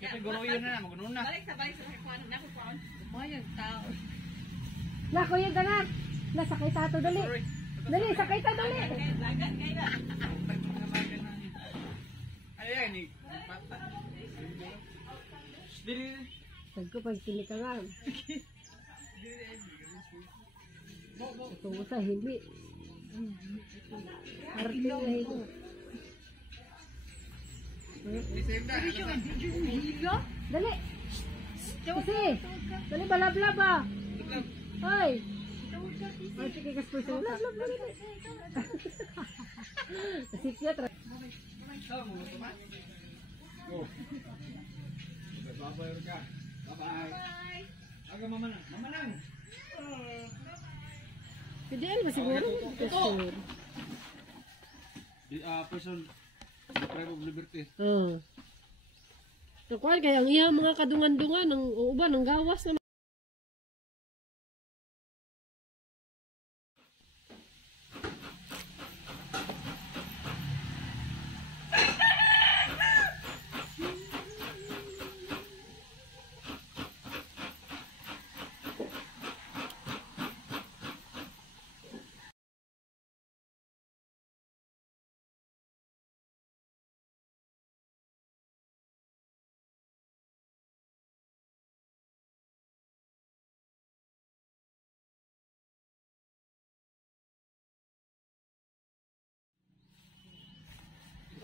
Kita gunuyon na, magunon na. Balik sa kuwan na ko kuwan. Mo yung tao. Na kuya ganak. Nasakay ta to dali. Dali sakay ta dali. Lagat kay na. Ay ni pata. Dili. Sagko pag sili ka nga. Ito sa hindi. Arte na hindi. Dali. Kasi. Dali balablaba. Hoy. Ay, sige kas po sa lablab dali. Kasi kaya tra. Oh. Bye-bye ka. Bye-bye. Aga mama nang. Mama nang. Pwede ba siguro? Sure. Person deprived of liberty. Nakuha kaya ang iya mga kadungan-dungan ng uban ng gawas na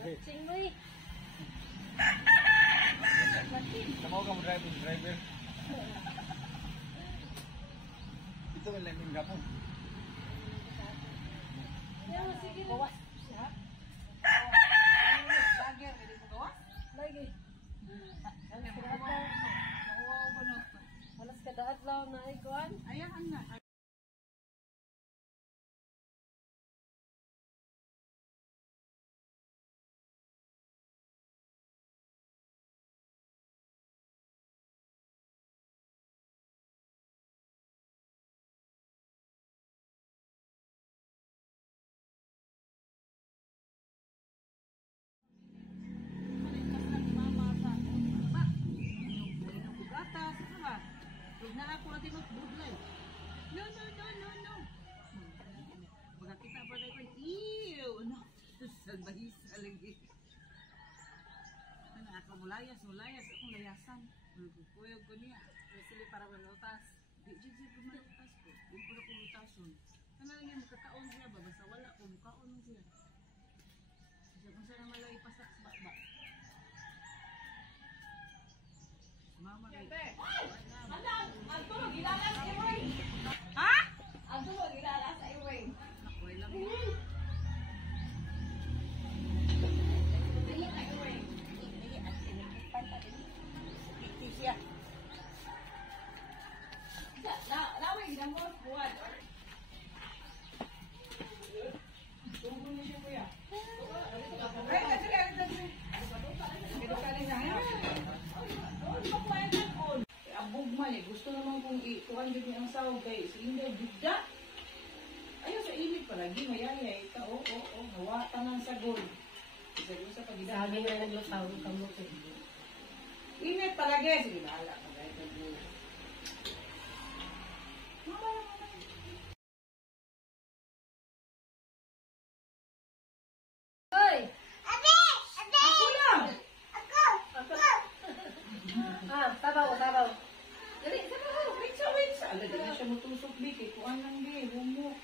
Singway. Kamu kamu driver. Itu landing gapon. Ya, sige. Gawas. Lager dili mo gawas. Lagi. Alas kada adlaw na ikuan. Ayan na. Na ako na tinot budlay. No. Baga kita pa na ko. Ew. No. Salbahisa lagi. Ano ako mulayas. Akong layasan. Nagkukuyog ko niya. Sili para malutas. Di malutas ko. Di ko na kumutason. Ano lang yan, makakaon siya ba? Basta wala ko, mukhaon mo siya. Kasi kung saan naman lang ipasak sa baba. Mama rin. Alto magilala sa iway. Ha? Alto magilala sa iway. Nakoy lang. Dili ka iway. Dili at panta dili. Kiti siya. Laway gidamo buwan. Tunggu niyo siya kuya. Ay, kasi Ito ka rin na yan. Abog man eh. Gusto naman kong ikuhan din ang sahog kay si Inday bigda. Ayaw sa init palagi. Mayayay ka. Oo. Hawatan ng sagol. Sagol sa pagidaan. Sabi nga naglutaw ng kamot eh. Init palagi. Sige, bahala ka. Hoy! Ako lang! Tabaw. Dali, sabaw. Wait sa. Ala, dali siya mutusok, Bik. Kuhaan lang, Bik. Humo.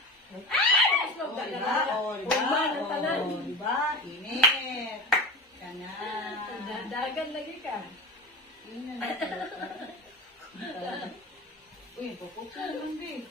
Diba? Init. Kana. Dadagan lagi ka. Init na. Uy, pupukul lang, Bik.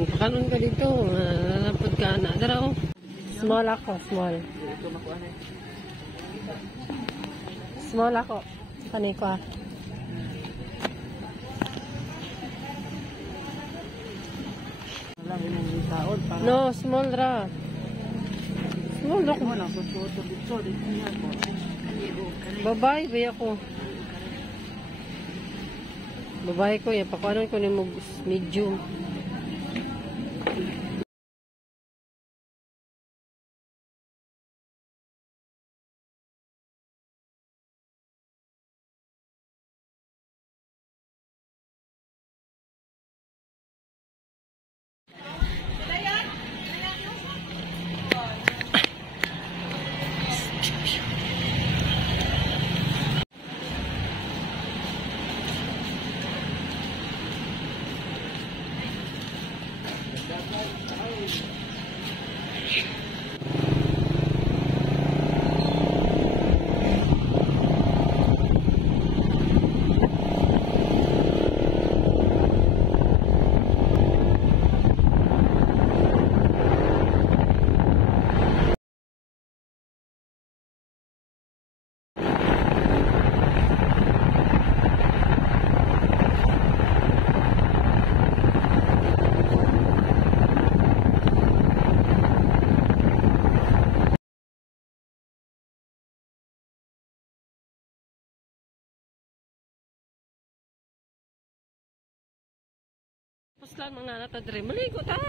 Pakanon ka dito. Nalapod ka na. Dara, oh. Small ako, small. Small ako. Kanay ko, ah. No, small ra. Small ako. Babae, ba ako? Babae ko yan. Pakuanon ko ni mo medium. Tapos lang mga natadre. Maligo ta!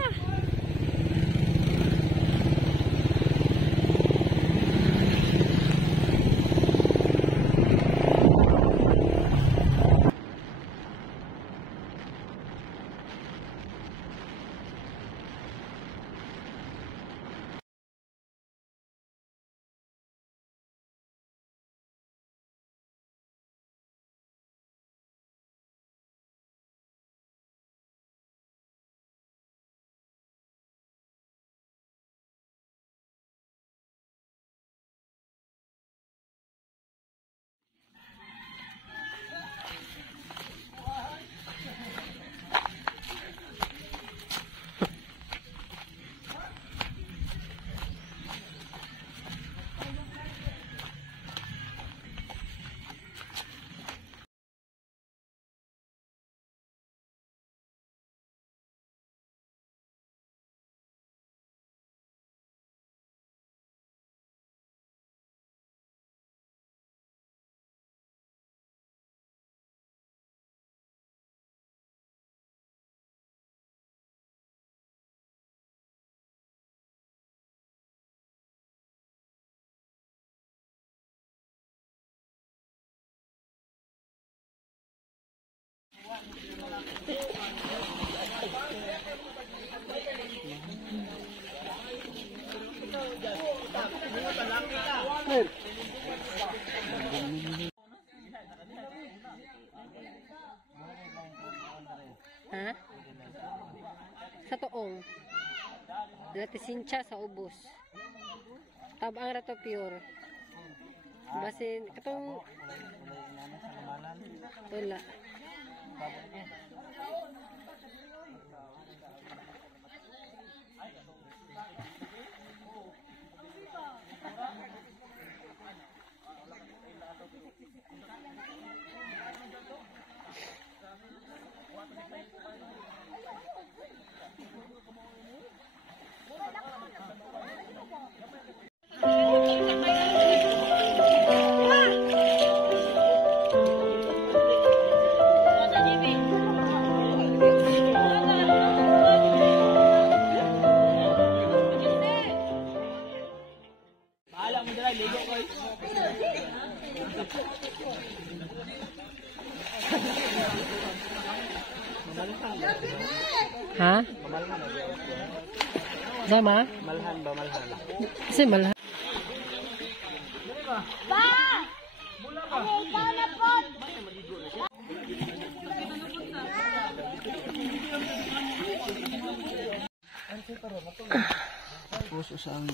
Ha? Sa toong. Natisincha sa ubos. Tabang rato pure. Basin katong wala. Ha? Sama? Malhan ba, malhan? Kasi malhan. Pa! Ano ikaw na po? Puso sa ang